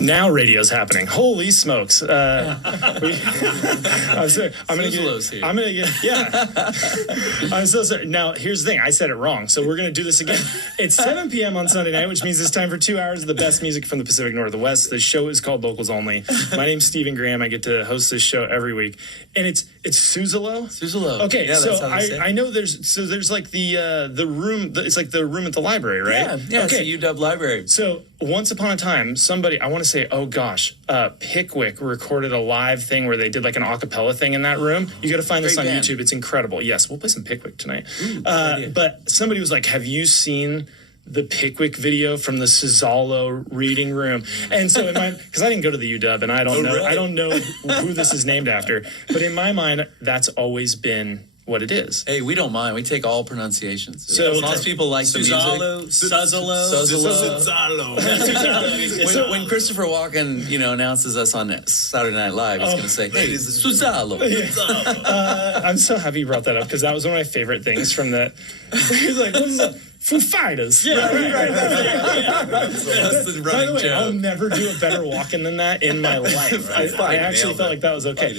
Now radio's happening. Holy smokes! I'm gonna get. Yeah. I'm so sorry. Now here's the thing. I said it wrong, so we're gonna do this again. It's 7 p.m. on Sunday night, which means it's time for 2 hours of the best music from the Pacific Northwest. The show is called Locals Only. My name's Stephen Graham. I get to host this show every week, and it's Suzzallo. Suzzallo. Okay, yeah, so I know there's like the room. It's like the room at the library, right? Yeah. Okay. It's a UW library. So once upon a time, somebody, I want to say, oh gosh, Pickwick recorded a live thing where they did like an a cappella thing in that room. You got to find this on YouTube. It's incredible. Yes, we'll play some Pickwick tonight. But somebody was like, have you seen the Pickwick video from the Suzzallo reading room? And so in my, because I didn't go to the UW and I don't know who this is named after, but in my mind, that's always been what it is. Hey, we don't mind. We take all pronunciations. So as long as people like the music. Suzzallo. When Christopher Walken, announces us on Saturday Night Live, he's going to say, "Hey, Suzzallo." I'm so happy you brought that up because that was one of my favorite things from that. He's like, "What is that? Foo Fighters." Yeah, right. That's the By the way, joke. I'll never do a better walk-in than that in my life. I actually felt like that was okay.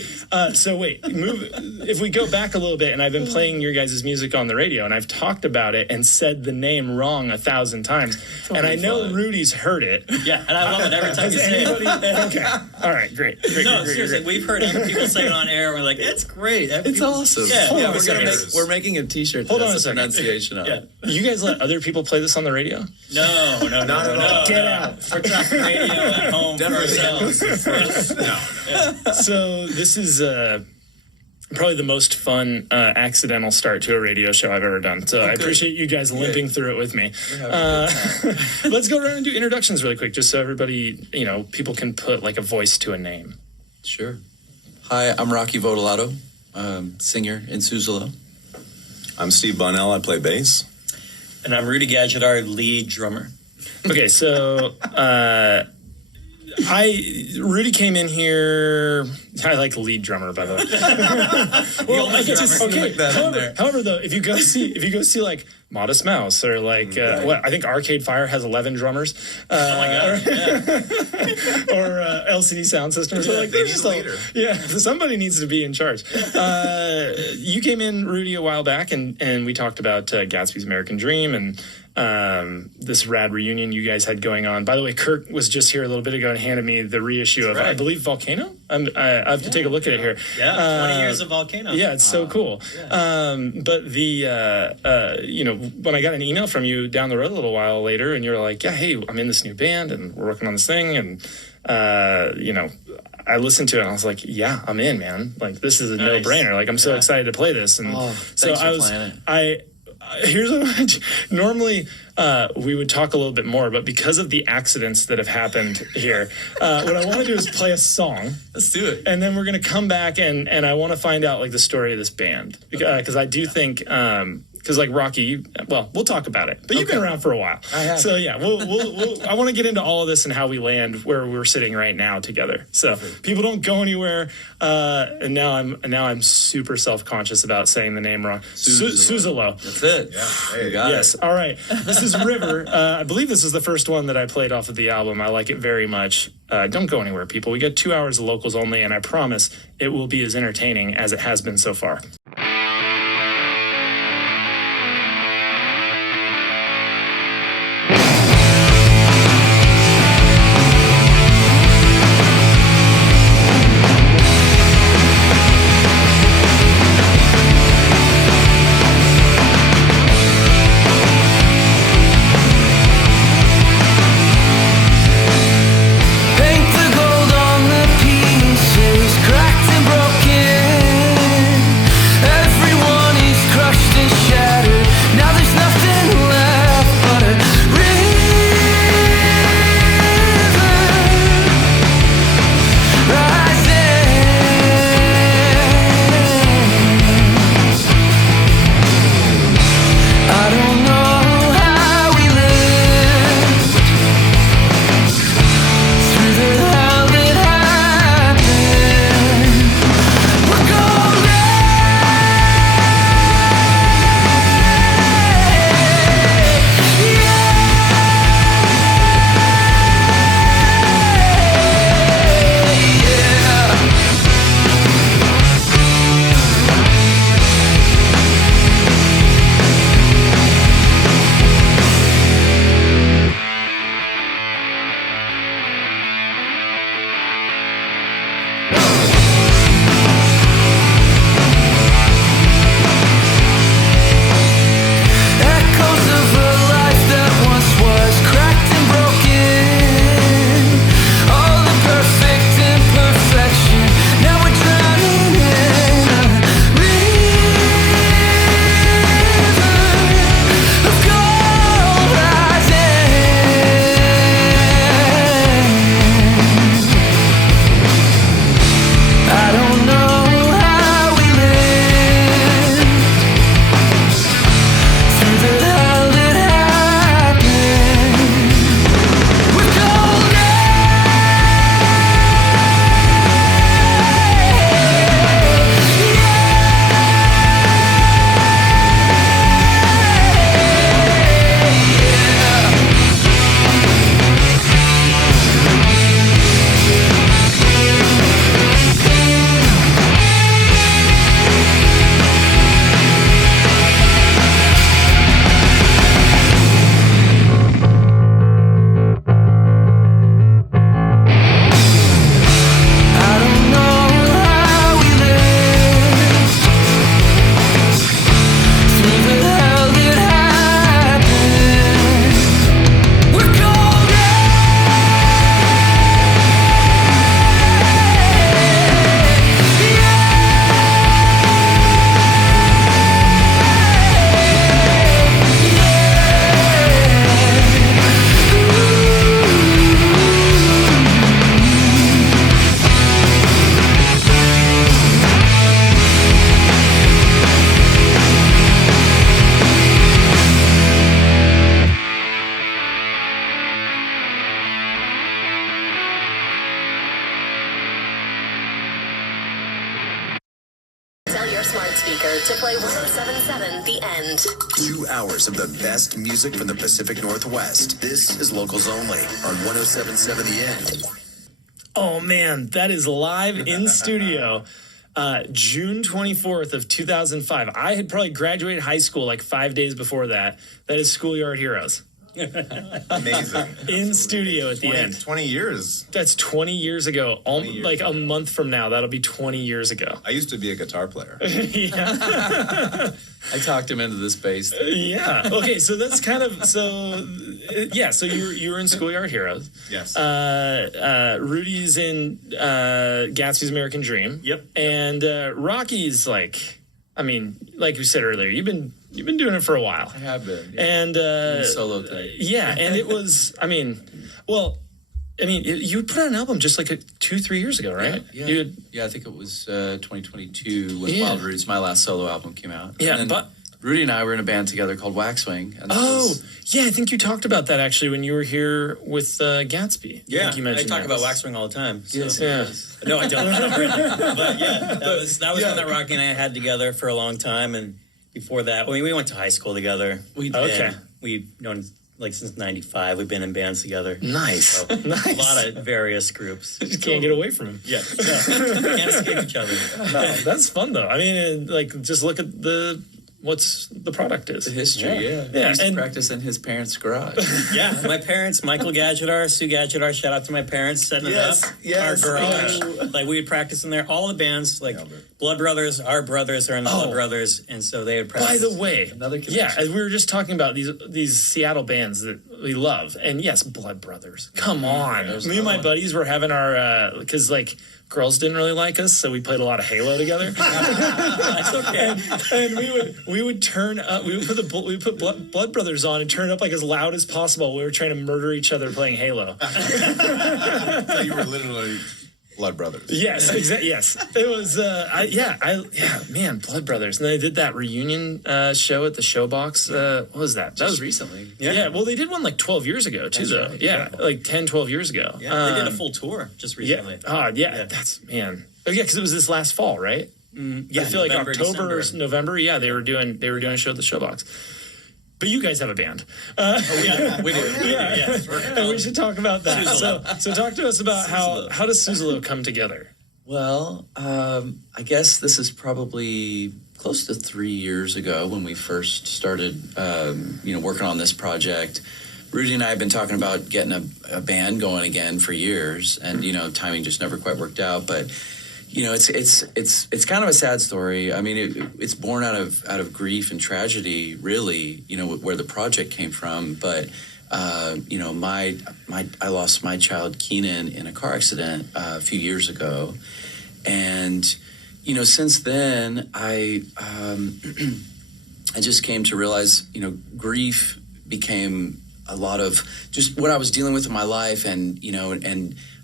So wait, if we go back a little bit, and I've been playing your guys' music on the radio, and I've talked about it and said the name wrong 1,000 times, and I know Rudy's heard it. Yeah, and I love it every time you say it. Okay, all right, great. No, seriously, we've heard other people say it on air, and we're like, it's great. It's awesome. Yeah, we're making a T-shirt that has the pronunciation on it. You guys let other people play this on the radio? No, not at all. Get out. We're tracking radio at home for ourselves. So this is probably the most fun accidental start to a radio show I've ever done. So I appreciate you guys limping through it with me. Let's go around and do introductions really quick, just so everybody, people can put like a voice to a name. Sure. Hi, I'm Rocky Votolato, singer in Suzzallo. I'm Steve Bonnell. I play bass. And I'm Rudy Gadget, our lead drummer. Okay, so Rudy came in here. I like lead drummer, by the way. However, though, if you go see like Modest Mouse or like I think Arcade Fire has 11 drummers. Oh my god! Or LCD Sound System. So like, there's just somebody needs to be in charge. You came in, Rudy, a while back, and we talked about Gatsby's American Dream and this rad reunion you guys had going on. By the way, Kirk was just here a little bit ago and handed me the reissue of, I believe, Volcano. I have to take a look at it here. Yeah, 20 years of Volcano. Yeah, it's so cool. Yeah. But when I got an email from you down the road a little while later, and you're like, yeah, hey, I'm in this new band, and we're working on this thing, and, I listened to it, and I was like, yeah, I'm in, man. Like, this is a no-brainer. Like, I'm so excited to play this. And so playing it. Here's what normally we would talk a little bit more, but because of the accidents that have happened here, what I want to do is play a song. Let's do it. And then we're going to come back and I want to find out like the story of this band because I do think because like Rocky, we'll talk about it. But you've been around for a while, I have. So yeah, we'll I want to get into all of this and how we land where we're sitting right now together. So people don't go anywhere. And now I'm super self-conscious about saying the name wrong. Suzzallo. That's it. Yeah. Hey, got Yes. All right. This is River. I believe this is the first one that I played off of the album. I like it very much. Don't go anywhere, people. We get 2 hours of Locals Only, and I promise it will be as entertaining as it has been so far. Cracked and broken speaker to play 107.7 The End. 2 hours of the best music from the Pacific Northwest. This is Locals Only on 107.7 The End. Oh man, that is live in studio. June 24th of 2005. I had probably graduated high school like 5 days before that. That is Schoolyard Heroes. Amazing. In studio at the end. 20 years. That's 20 years ago. Like a month from now, that'll be 20 years ago. I used to be a guitar player. Yeah. I talked him into this bass. Yeah. Okay, so that's kind of so you were in Schoolyard Heroes. Yes. Rudy's in Gatsby's American Dream. Yep. And Rocky's like we said earlier, you've been doing it for a while. I have been. Yeah. And solo thing. Yeah, and it was you put out an album just like 2-3 years ago, right? Yeah, I think it was 2022 when Wild Roots, my last solo album, came out. Yeah, and but Rudy and I were in a band together called Waxwing. And yeah, I think you talked about that actually when you were here with Gatsby. Yeah, you mentioned I talk about Wax. Waxwing all the time. So. Yes, Yeah. No, I don't. Not really. But yeah, that was one that Rocky and I had together for a long time. And before that, we went to high school together. We've known like since '95. We've been in bands together. Nice. So, Nice. A lot of various groups. Just can't get away from him. Yeah. Can't escape each other. No, that's fun though. I mean, just look at what's the product is. The history, yeah. Yeah, I used to and- practice in his parents' garage. Yeah, my parents, Michael Gadgetar, Sue Gadgetar, shout out to my parents setting it up. Yes. Our garage. Like we would practice in there. All the bands, like Blood Brothers, our brothers are in the Blood Brothers, and so they would practice. By the way, Another connection. yeah, as we were just talking about these Seattle bands that we love, and yes, Blood Brothers. Come on, me and my buddies were having our because like girls didn't really like us, so we played a lot of Halo together. That's okay. And we would turn up. We would put Blood Brothers on and turn it up like as loud as possible. We were trying to murder each other playing Halo. So you were literally Blood Brothers. Yes, exactly. Yes, it was. Man, Blood Brothers, and they did that reunion show at the Showbox. What was that? That was recently. Yeah. Well, they did one like 12 years ago too, though. right. Yeah, like 10, 12 years ago. Yeah, they did a full tour just recently. Yeah. That's man. Oh yeah, because it was this last fall, right? Yeah, I feel like November, October or December. November. Yeah, they were doing a show at the Showbox. But you guys have a band. Yeah, we do. Yeah. Yes, And we should talk about that. So talk to us about how does Suzzallo come together? Well, I guess this is probably close to 3 years ago when we first started, working on this project. Rudy and I have been talking about getting a band going again for years, and timing just never quite worked out. But it's kind of a sad story. I mean, it's born out of grief and tragedy, really. Where the project came from, but. I lost my child Keenan in a car accident a few years ago, and since then I just came to realize grief became a lot of just what I was dealing with in my life, and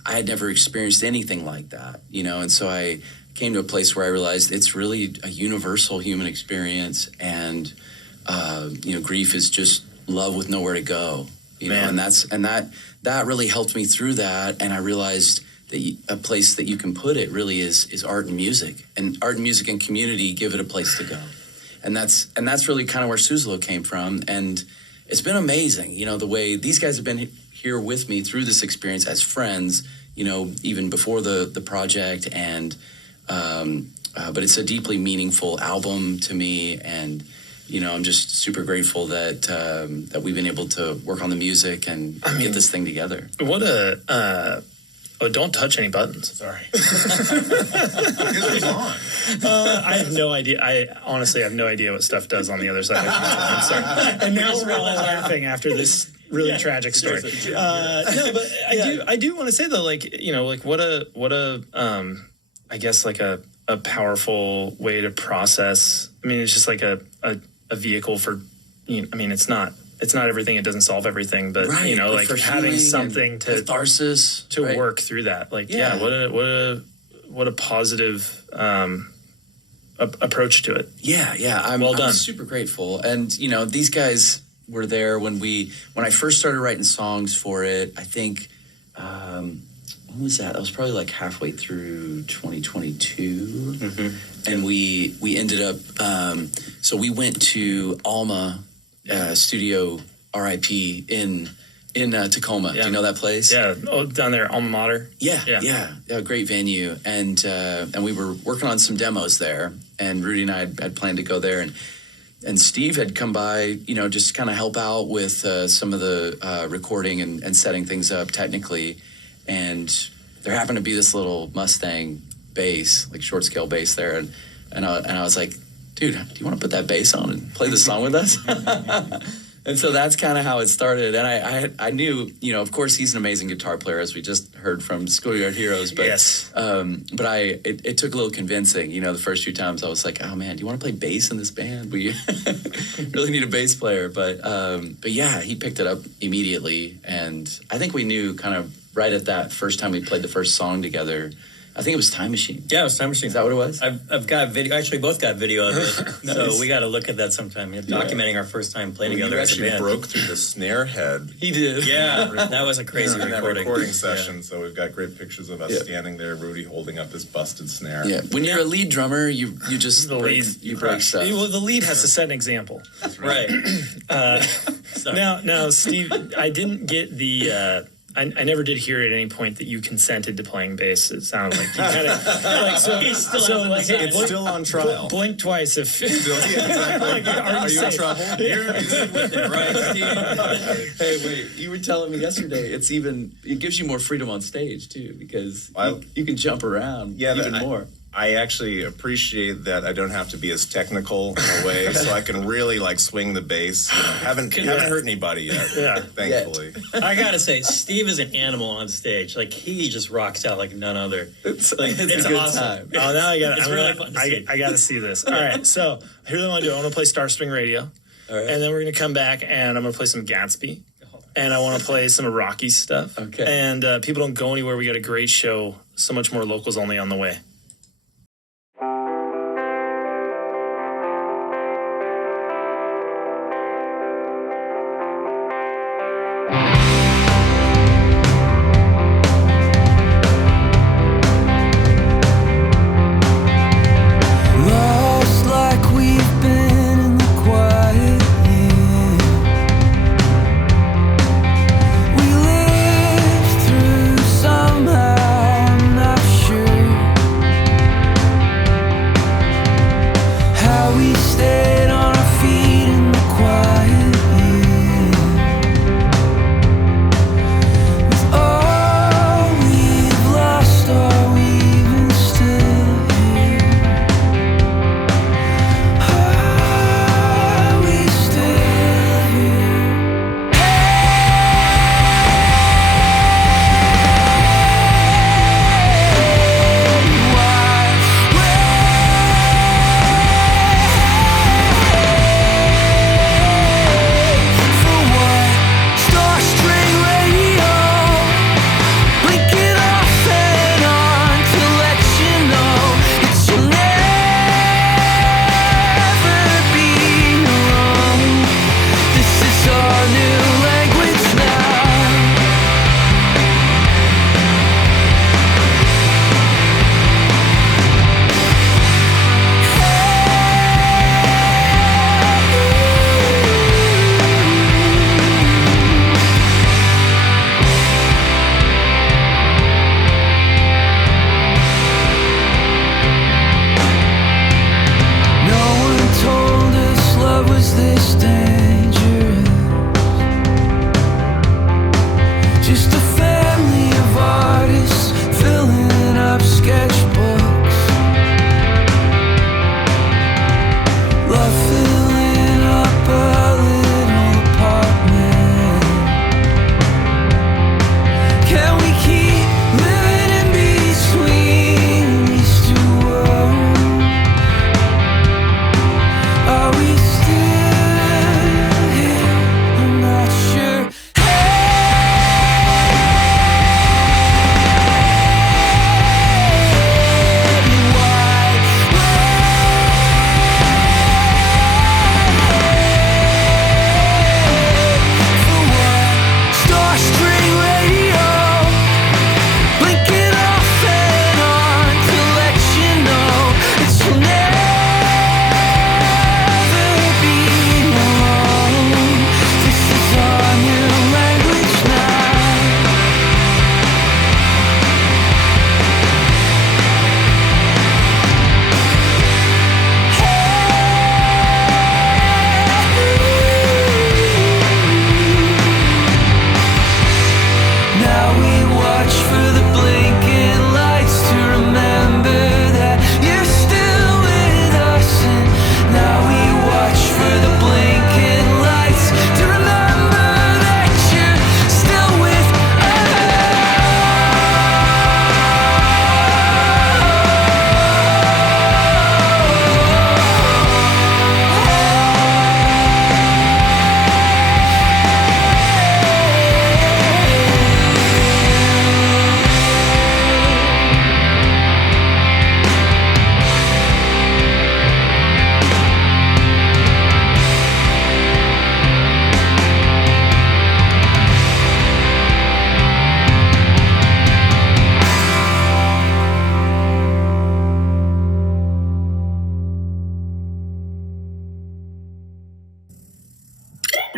I had never experienced anything like that, and so I came to a place where I realized it's really a universal human experience, and grief is just love with nowhere to go. And that really helped me through that, and I realized that a place that you can put it really is art and music, and community give it a place to go, and that's really kind of where Suzzallo came from, and it's been amazing, the way these guys have been here with me through this experience as friends, even before the project, and but it's a deeply meaningful album to me, and I'm just super grateful that we've been able to work on the music and get this thing together. What don't touch any buttons. Sorry. It's on. I have no idea. I honestly have no idea what stuff does on the other side of the console. I'm sorry. And now we're all laughing after this really tragic story. No, but I do want to say though, what a I guess like a powerful way to process. I mean, it's just like a vehicle for, it's not everything. It doesn't solve everything, but but for having something to catharsis to work through that. What a positive approach to it. Yeah. I'm super grateful. And these guys were there when I first started writing songs for it. I think when was that? That was probably like halfway through 2022, and we ended up. So we went to Alma Studio RIP in Tacoma. Do you know that place? Yeah, down there, Alma Mater. Yeah, great venue, and we were working on some demos there, and Rudy and I had planned to go there, and Steve had come by, just kind of help out with some of the recording and setting things up technically, and there happened to be this little Mustang bass, like short scale bass there, and I was like, dude, do you want to put that bass on and play the song with us? And so that's kind of how it started. And I knew, of course, he's an amazing guitar player, as we just heard from Schoolyard Heroes. But, yes. But it took a little convincing. The first few times I was like, oh, man, do you want to play bass in this band? We really need a bass player. But yeah, he picked it up immediately. And I think we knew kind of right at that first time we played the first song together. I think it was Time Machine. Yeah, it was Time Machine. Is that what it was? I've got video. Actually, both got video of it. Nice. So we got to look at that sometime. Documenting our first time playing together You as a actually band. broke through the snare head. He did. Yeah, that was a crazy in recording. that recording session. So we've got great pictures of us standing there, Rudy holding up this busted snare. Yeah, when you're a lead drummer, you just The break, lead- you break stuff. Well, the lead has to set an example. Right. Now, Steve, I didn't get the. I never did hear at any point that you consented to playing bass. It sounded like you kind of like so. It's still on trial. Blink twice if. Are you in trouble? You're with it, right, Steve? Hey, wait! You were telling me yesterday. It gives you more freedom on stage too, because you can jump around even more. I actually appreciate that I don't have to be as technical in a way, so I can really swing the bass. Haven't hurt anybody yet. Yeah. Thankfully. I gotta say, Steve is an animal on stage. He just rocks out like none other. It's it's a good awesome. time. Oh, now I got. It's really fun to see. I got to see this. All right, so here's what I want to do. I want to play Star String Radio, All right. and then we're gonna come back and I'm gonna play some Gatsby, and I want to play some of Rocky's stuff. Okay. And people don't go anywhere. We got a great show. So much more locals only on the way. Somehow, I'm not sure.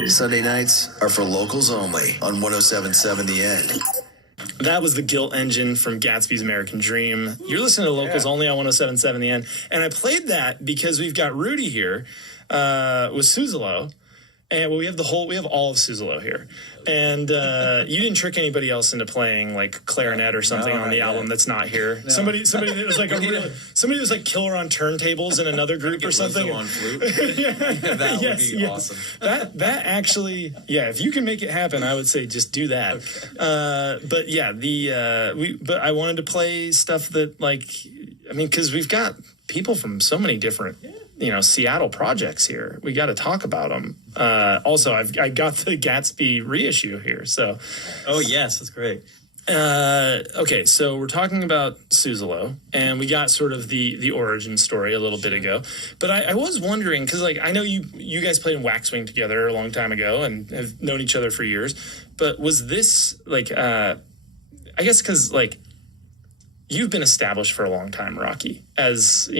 Sunday nights are for locals only on 107.7 The End. That was the Guilt Engine from Gatsby's American Dream. You're listening to Locals Only on 107.7 The End. And I played that because we've got Rudy here with Suzzallo. And we have all of Suzzallo here. And you didn't trick anybody else into playing like clarinet or something on the album that's not here. No. Somebody that was like somebody was like killer on turntables in another group or something. On flute. That would be awesome. That actually, if you can make it happen, I would say just do that. Okay. But yeah, but I wanted to play stuff that because we've got people from so many different Seattle projects here. We got to talk about them. Also, I got the Gatsby reissue here. So, oh yes, that's great. Okay, so we're talking about Suzzallo, and we got sort of the origin story a little bit ago. But I was wondering because I know you guys played in Waxwing together a long time ago and have known each other for years. But was this I guess because you've been established for a long time, Rocky, as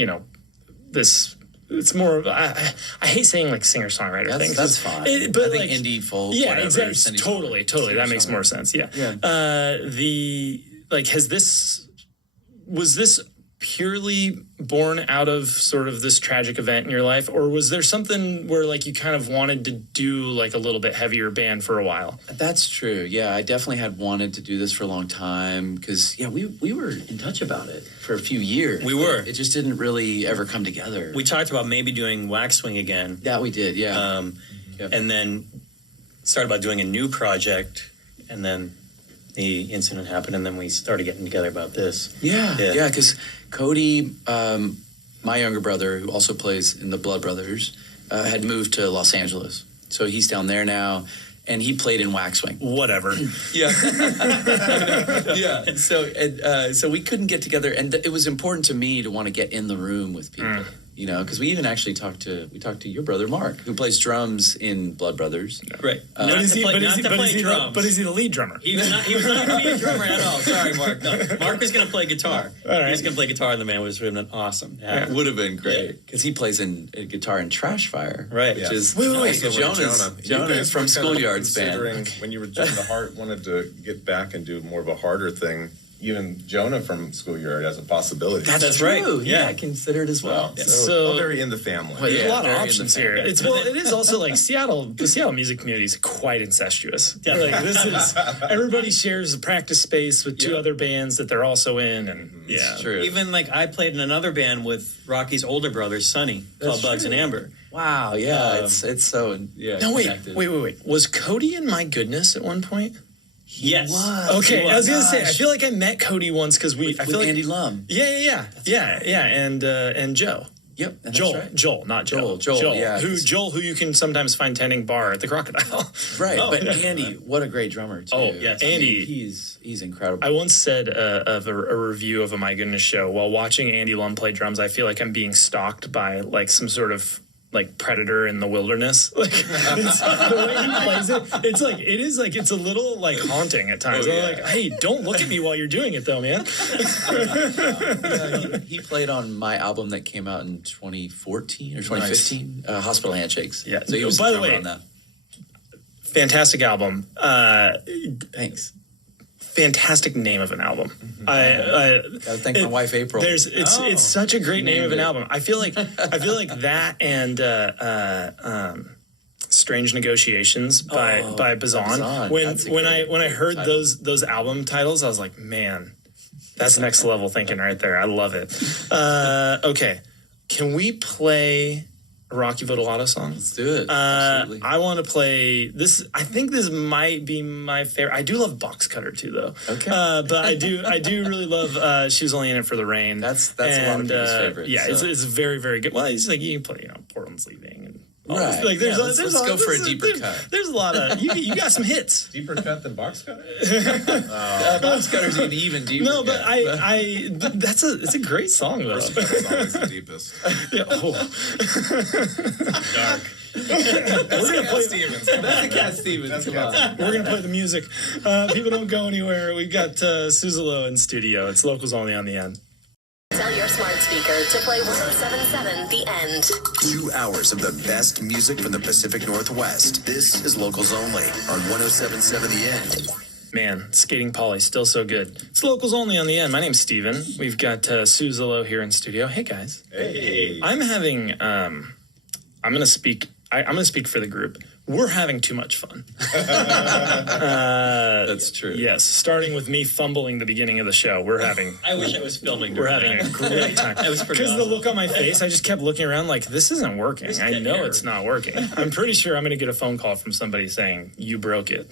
this. It's more of I hate saying singer-songwriter things. That's fine. But I think indie folk. Yeah, whatever, exactly. Totally. That makes more sense. Yeah. Was this purely born out of sort of this tragic event in your life, or was there something where you kind of wanted to do a little bit heavier band for a while? That's true. Yeah, I definitely had wanted to do this for a long time because we were in touch about it for a few years. We were. It just didn't really ever come together. We talked about maybe doing Waxwing again. That we did. Yeah. And then started about doing a new project, and then the incident happened, and then we started getting together about this. Yeah, because Cody, my younger brother, who also plays in the Blood Brothers, had moved to Los Angeles. So he's down there now, and he played in Waxwing. Whatever. Yeah. Yeah. So we couldn't get together, and it was important to me to want to get in the room with people. Because we even actually talked to your brother Mark, who plays drums in Blood Brothers. Right. But is he the lead drummer? He was not going to be a drummer at all. Sorry, Mark. No. Mark was going to play guitar. All right. He was going to play guitar in the band, which would have been awesome. Yeah. It would have been great because he plays in guitar in Trash Fire, right? Which is wait. Jonah from Schoolyard's band. When you were doing the heart, wanted to get back and do more of a harder thing. Even Jonah from Schoolyard has a possibility. That's right. True. Yeah, I consider it as well. So very in the family. Well, there's a lot of options here. It is also Seattle. The Seattle music community is quite incestuous. Everybody shares a practice space with two other bands that they're also in, and it's true. Even I played in another band with Rocky's older brother, Sonny, called Bugs and Amber. Wow. Yeah, it's so No, wait. Was Cody in My Goodness at one point? Yes. Okay, I was gonna say. I feel like I met Cody once because I feel like Andy Lum. Yeah, and Joe. Yep. Joel, right. Joel, not Joe. Joel. Yeah. Who you can sometimes find tending bar at the Crocodile. Right. But Andy, what a great drummer too. Oh yes, Andy. He's incredible. I once said of a review of a My Goodness show while watching Andy Lum play drums, I feel like I'm being stalked by some sort of predator in the wilderness. It's, the way he plays it, it's a little haunting at times. I'm like, hey, don't look at me while you're doing it though, man. He played on my album that came out in 2014 or 2015, Hospital Handshakes. Yeah. So he was by the way, on that. Fantastic album. Thanks. Fantastic name of an album. I gotta thank my wife April. It's such a great name of an album. I feel like that and Strange Negotiations by Bazan. When I heard those album titles, I was like, man, that's next level thinking right there. I love it. Okay, can we play a Rocky Votolato song? Let's do it. Absolutely. I want to play this. I think this might be my favorite. I do love Box Cutter too, though. Okay. But I do really love She Was Only in It for the Rain. That's a lot of people's favorites. Yeah, so. it's very, very good. Well, it's you can play Portland's Leaving and all right. this. Let's go for a deeper cut. There's a lot of you got some hits. Deeper cut than Box Cutter? Box Cutter's an even deeper. No, but it's a great song though. First cutter's always the deepest. Dark. That's a Cat Stevens. We're gonna play the music. People don't go anywhere. We've got Suzzallo in studio. It's Locals Only on the End. Tell your smart speaker to play 107.7 The End. 2 hours of the best music from the Pacific Northwest. This is Locals Only on 107.7 The End. Man, Skating Polly, still so good. It's Locals Only on The End. My name's Steven. We've got Suzzallo here in studio. Hey, guys. Hey. I'm having, I'm going to speak for the group. We're having too much fun. That's true. Yes, starting with me fumbling the beginning of the show. We're having... I wish I was filming. We're having a great time. That was pretty Because the look on my face, I just kept looking around like, this isn't working. I know it's not working. I'm pretty sure I'm going to get a phone call from somebody saying, you broke it.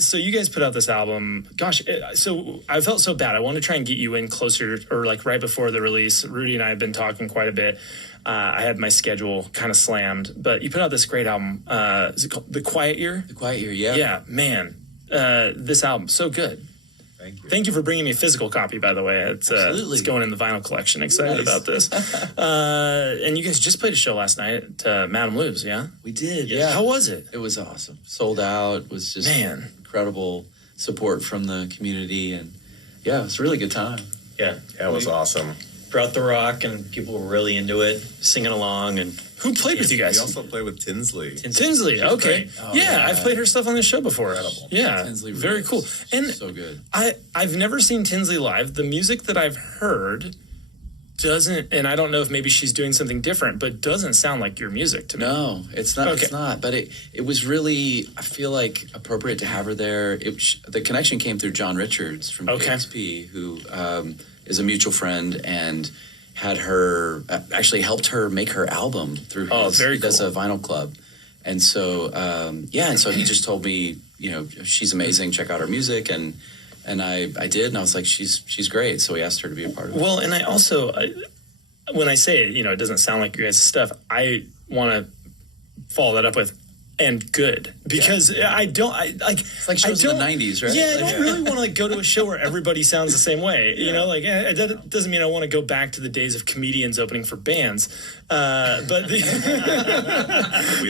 So you guys put out this album. Gosh, so I felt so bad. I wanted to try and get you in closer, or like right before the release. Rudy and I have been talking quite a bit. I had my schedule kind of slammed, but you put out this great album. Is it called The Quiet Year? The Quiet Year, yeah. Yeah, man. This album, so good. Thank you. Thank you for bringing me a physical copy, by the way. It's going in the vinyl collection. Excited about this. And you guys just played a show last night at Madame Lou's, yeah? We did, yeah. How was it? It was awesome. Sold out. It was just incredible support from the community. And yeah, it was a really good time. Yeah. That was awesome. Brought the rock, and people were really into it, singing along. And who played with you guys? We also played with Tinsley. Tinsley, okay. Yeah, I've played her stuff on the show before. Incredible. Yeah, Tinsley very cool. And so good. I've never seen Tinsley live. The music that I've heard doesn't, and I don't know if maybe she's doing something different, but doesn't sound like your music to me. No, it's not. Okay. It's not. But it was really, I feel like, appropriate to have her there. The connection came through John Richards from KXP, who is a mutual friend and had her actually helped her make her album through his. Very he does cool. a vinyl club, and so and so he just told me, she's amazing. Check out her music, and I did, and I was like, she's great. So we asked her to be a part of it. Well, and I also, when I say it, it doesn't sound like your guys' stuff, I want to follow that up with, and good, because it's like shows in the 90s, right? Yeah, I don't really want to go to a show where everybody sounds the same way. It doesn't mean I want to go back to the days of comedians opening for bands, but We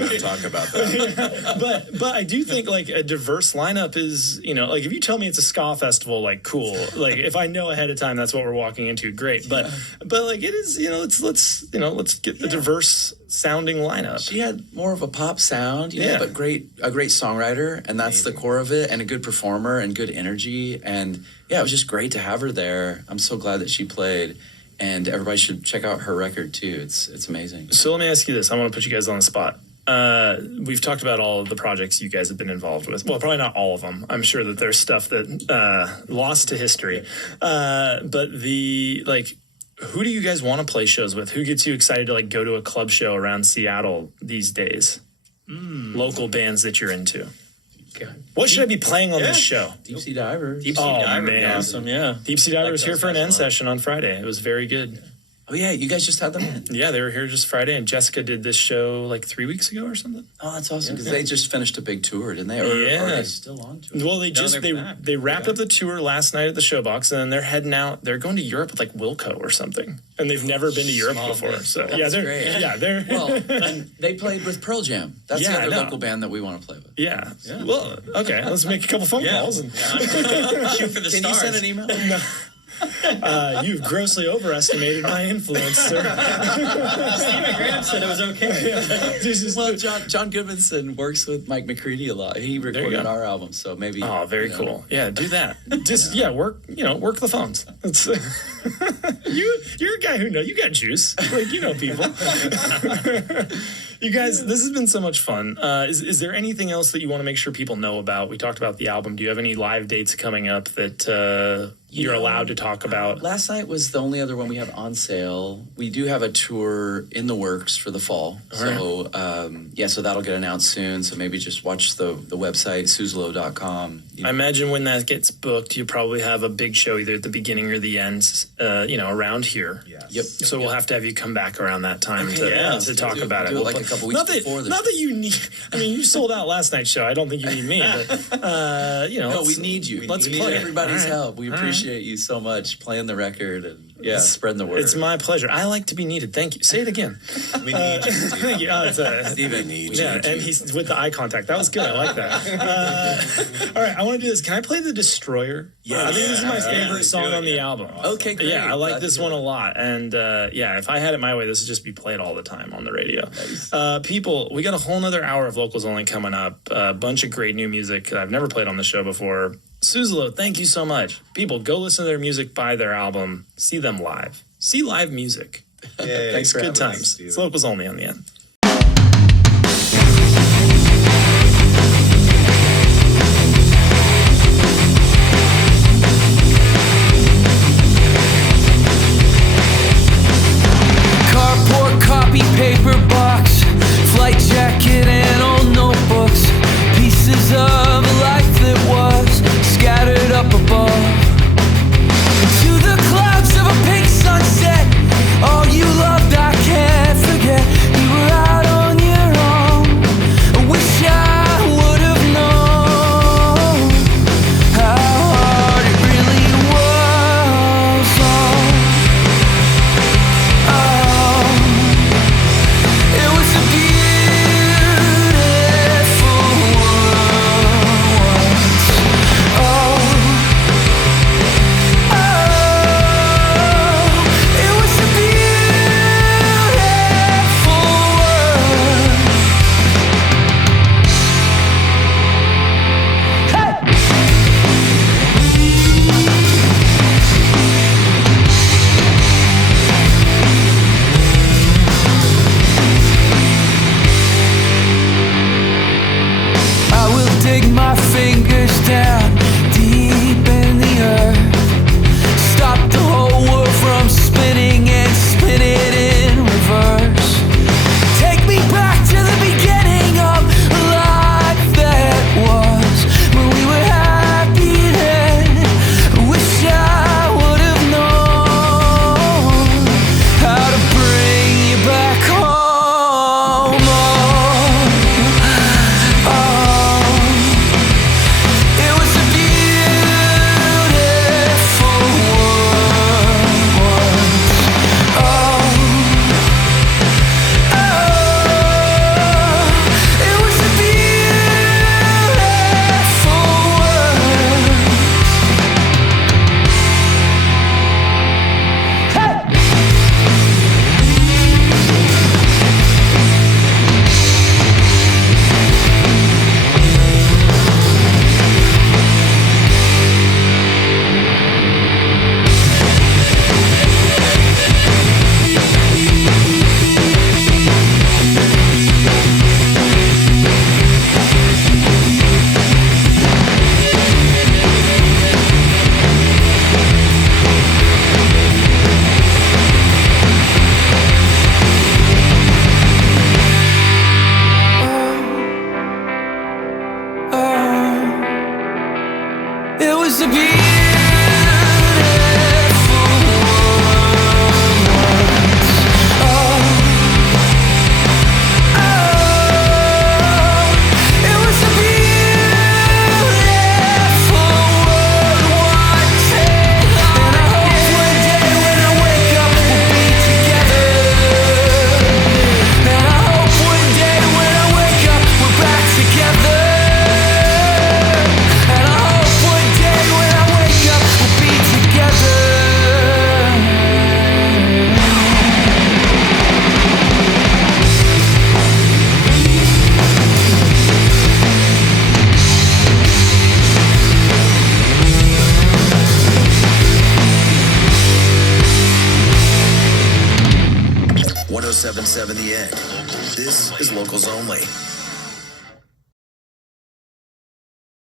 don't talk about that. but I do think like a diverse lineup is, like if you tell me it's a ska festival, like cool, like if I know ahead of time that's what we're walking into, great. But like it is, let's get the diverse sounding lineup. She had more of a pop sound, but a great songwriter, and that's the core of it, and a good performer and good energy, and it was just great to have her there. I'm so glad that she played, and everybody should check out her record too. It's amazing. So let me ask you this: I want to put you guys on the spot. We've talked about all of the projects you guys have been involved with. Well, probably not all of them. I'm sure that there's stuff that lost to history, but who do you guys want to play shows with? Who gets you excited to go to a club show around Seattle these days? Local bands that you're into. What should I be playing on this show? Deep Sea Divers. Deep Sea Divers, man. awesome, yeah. Deep Sea Divers here those for an guys a end lot. session on Friday. It was very good. Oh yeah, you guys just had them in. Yeah, they were here just Friday, and Jessica did this show like 3 weeks ago or something. Oh, that's awesome, because they just finished a big tour, didn't they? Or are they still on tour? Well, they're back. they wrapped up the tour last night at the Showbox, and then they're heading out. They're going to Europe with Wilco or something, and they've never been to Europe before. band. So That's great. they're Well, and they played with Pearl Jam. That's Yeah, the I other know. local band that we want to play with. yeah. Well, okay, let's make a couple phone calls. And Shoot for the Can stars. you send an email? you've grossly overestimated my influence, sir. Stephen Graham said it was okay. This is- Well, John Goodmanson works with Mike McCready a lot. He recorded go. our album, so maybe. Oh, very cool. Yeah, do that. Just work the phones. It's, you're a guy who knows. You got juice. People. You guys, this has been so much fun. Is there anything else that you want to make sure people know about? We talked about the album. Do you have any live dates coming up that you're allowed to talk about? Last night was the only other one we have on sale. We do have a tour in the works for the fall. So, so that'll get announced soon. So maybe just watch the website, Suzzallo.com. I imagine when that gets booked, you probably have a big show either at the beginning or the end, around here. Yes. Yep. So we'll have to have you come back around that time to talk about it. Do it like a couple weeks before the Not that you need. I mean, you sold out last night's show. I don't think you need me, but No, we need you. Let's we play need it. everybody's All right. help. We appreciate you so much playing the record, and Yeah, spreading the word. It's my pleasure. I like to be needed. Thank you. Say it again. We need you. Thank you. Steven, And he's with the eye contact. That was good. I like that. All right, I want to do this. Can I play The Destroyer? Yeah. I think this is my favorite song on the album. Okay, great. Yeah, I like Glad this to one hear a lot. And if I had it my way, this would just be played all the time on the radio. Nice. People, we got a whole nother hour of Locals Only coming up. A bunch of great new music that I've never played on the show before. Suzzallo, thank you so much. People, go listen to their music, buy their album, see them live. See live music. Yay. Thanks for good having us, times. Steven. It's Locals Only on the end. Cardboard copy paper box, flight jacket and old notebooks, pieces of a life that was scattered up above. To the clouds of a pink sunset, all you loved I can't forget. You were out on your own. I wish I would have known how hard it really was. It was a beautiful world. It was a beautiful world. Hey! I will dig my fingers down deep in the earth. Stop the whole world from spinning and spin it in reverse. Take me back to the beginning of a life that was when we were happy then. I wish I would have known how to bring you back home. It was a beautiful world. It was a beautiful world. Hey! It was a beautiful it was a beautiful world once. And I hope one day when I wake up we'll be together. And I hope one day when I wake up we're back together. And I hope one day when I wake up we'll be together. 107.7 The End. This is Locals Only.